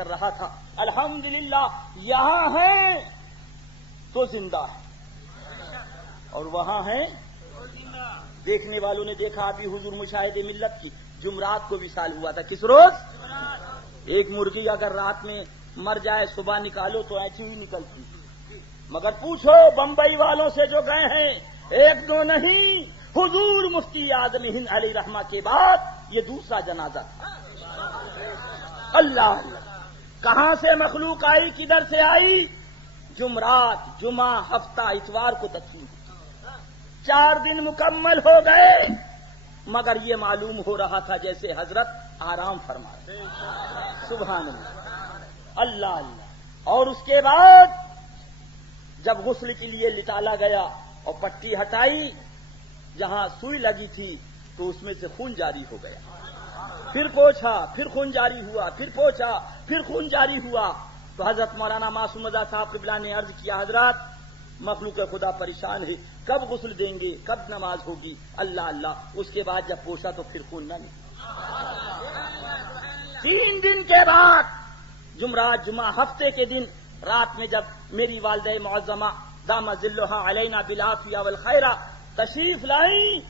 کر رہا تھا الحمدللہ یہاں ہیں تو زندہ ہے اور وہاں ہیں دیکھنے والوں نے دیکھا ابھی حضور مشاہد ملت کی جمعرات کو وصال ہوا تھا. کس روز؟ ایک مرغی اگر رات میں مر جائے صبح نکالو تو ایسی ہی نکلتی. مگر پوچھو بمبئی والوں سے جو گئے ہیں ایک دو نہیں, حضور مفتی اعظم ہند علیہ رحمہ کے بعد یہ دوسرا جنازہ تھا. اللہ اللہ, کہاں سے مخلوق آئی, کدھر سے آئی؟ جمعرات, جمعہ, ہفتہ, اتوار کو تدفین. 4 دن مکمل ہو گئے مگر یہ معلوم ہو رہا تھا جیسے حضرت آرام فرما رہے. سبحان اللہ, اللہ اللہ. اور اس کے بعد جب غسل کے لیے لٹالا گیا اور پٹی ہٹائی, جہاں سوئی لگی تھی تو اس میں سے خون جاری ہو گیا. پھر پوچھا, پھر خون جاری ہوا, پھر پوچھا, پھر خون جاری ہوا. تو حضرت مولانا معصوم رضا صاحب قبلہ نے عرض کیا حضرات مخلوق خدا پریشان ہے, کب غسل دیں گے, کب نماز ہوگی؟ اللہ اللہ. اس کے بعد جب پوچھا تو پھر خون نہ نکلا. 3 دن کے بعد جمعرات, جمعہ, ہفتے کے دن رات میں جب میری والدہ معظمہ دامہ ذلھا علینا بالعافیہ والخیرہ تشریف لائیں,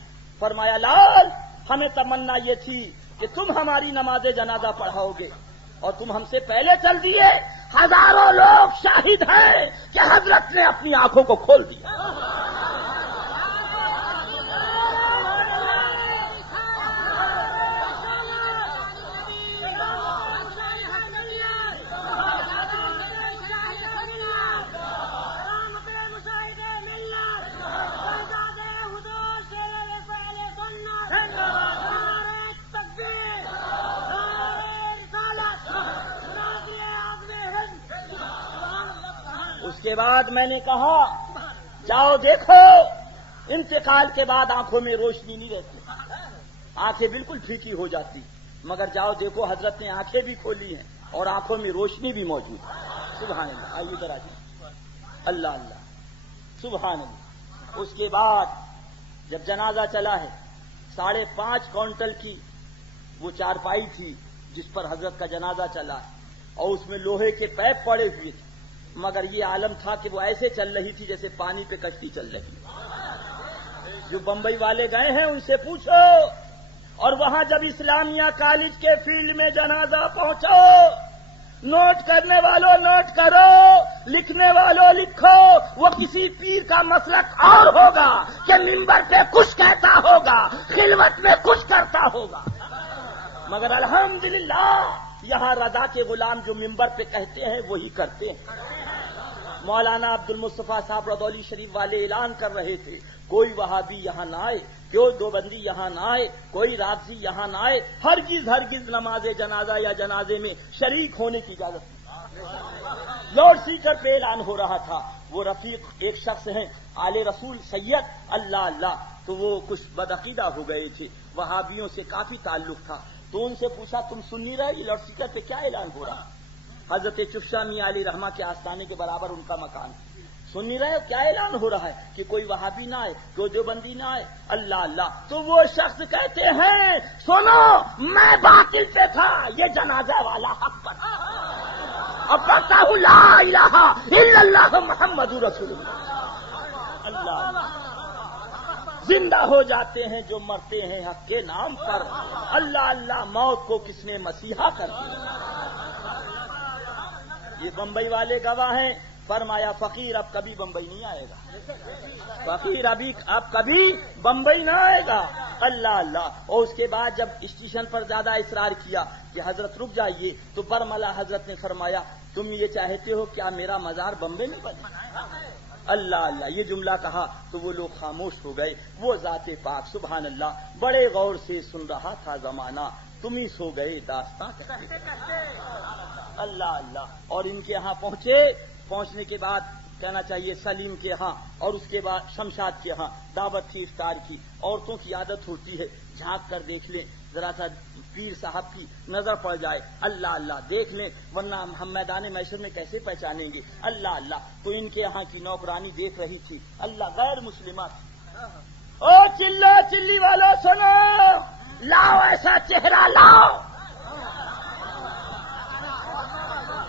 فرمایا لال ہمیں تمنا یہ تھی کہ تم ہماری نماز جنازہ پڑھاؤ گے اور تم ہم سے پہلے چل دیے. ہزاروں لوگ شاہد ہیں کہ حضرت نے اپنی آنکھوں کو کھول دیا. اس کے بعد میں نے کہا جاؤ دیکھو, انتقال کے بعد آنکھوں میں روشنی نہیں رہتی, آنکھیں بالکل پھیکی ہو جاتی, مگر جاؤ دیکھو حضرت نے آنکھیں بھی کھولی ہیں اور آنکھوں میں روشنی بھی موجود ہے. سبحان اللہ. آئیے ذرا جی. اللہ اللہ, سبحان اللہ. اس کے بعد جب جنازہ چلا ہے 5.5 کوئنٹل کی وہ چارپائی تھی جس پر حضرت کا جنازہ چلا ہے اور اس میں لوہے کے پیپ پڑے ہوئے تھے, مگر یہ عالم تھا کہ وہ ایسے چل رہی تھی جیسے پانی پہ کشتی چل رہی. جو بمبئی والے گئے ہیں ان سے پوچھو. اور وہاں جب اسلامیہ کالج کے فیلڈ میں جنازہ پہنچو, نوٹ کرنے والوں نوٹ کرو, لکھنے والوں لکھو, وہ کسی پیر کا مسلک اور ہوگا کہ منبر پہ کچھ کہتا ہوگا, خلوت میں کچھ کرتا ہوگا, مگر الحمدللہ یہاں رضا کے غلام جو منبر پہ کہتے ہیں وہی کرتے ہیں. مولانا عبد المصطفیٰ صاحب رضولی شریف والے اعلان کر رہے تھے کوئی وہابی یہاں نہ آئے, کوئی دیوبندی یہاں نہ آئے, کوئی رافضی یہاں نہ آئے, ہرگز نماز جنازہ یا جنازے میں شریک ہونے کی اجازت نہیں. لاؤڈ اسپیکر پہ اعلان ہو رہا تھا. وہ رفیق ایک شخص ہیں آل رسول سید, اللہ اللہ, تو وہ کچھ بدعقیدہ ہو گئے تھے, وہابیوں سے کافی تعلق تھا, تو ان سے پوچھا تم سن نہیں رہے, لاؤڈ اسپیکر پہ کیا اعلان ہو رہا؟ حضرت چفشا میاں علی رحمہ کے آستانے کے برابر ان کا مکان, سن نہیں رہے کیا اعلان ہو رہا ہے کہ کوئی وہابی نہ آئے, کوئی دیوبندی نہ آئے. اللہ اللہ. تو وہ شخص کہتے ہیں سنو میں باطل پہ تھا, یہ جنازہ والا حق پر, اب پڑھتا ہوں لا الہ الا اللہ محمد رسول اللہ. اللہ اللہ. زندہ ہو جاتے ہیں جو مرتے ہیں حق کے نام پر. اللہ اللہ. موت کو کس نے مسیحا کر دیا؟ یہ بمبئی والے گواہ ہیں. فرمایا فقیر اب کبھی بمبئی نہیں آئے گا, فقیر اب کبھی بمبئی نہ آئے گا. اللہ اللہ. اور اس کے بعد جب اسٹیشن پر زیادہ اصرار کیا کہ حضرت رک جائیے, تو برملا حضرت نے فرمایا تم یہ چاہتے ہو کیا میرا مزار بمبئی میں بنے؟ اللہ اللہ. یہ جملہ کہا تو وہ لوگ خاموش ہو گئے. وہ ذات پاک سبحان اللہ بڑے غور سے سن رہا تھا زمانہ, تم ہی سو گئے داستاں کہتے. اللہ اللہ. اور ان کے ہاں پہنچنے کے بعد کہنا چاہیے سلیم کے ہاں, اور اس کے بعد شمشاد کے ہاں دعوت تھی افطار کی. عورتوں کی عادت ہوتی ہے جھانک کر دیکھ لیں, ذرا سا پیر صاحب کی نظر پڑ جائے, اللہ اللہ دیکھ لیں, ورنہ ہم میدان محشر میں کیسے پہچانیں گے؟ اللہ اللہ. تو ان کے یہاں کی نوکرانی دیکھ رہی تھی, اللہ غیر مسلمہ تھی. او چلو چلی والو سنو, لاؤ ایسا چہرہ لاؤ,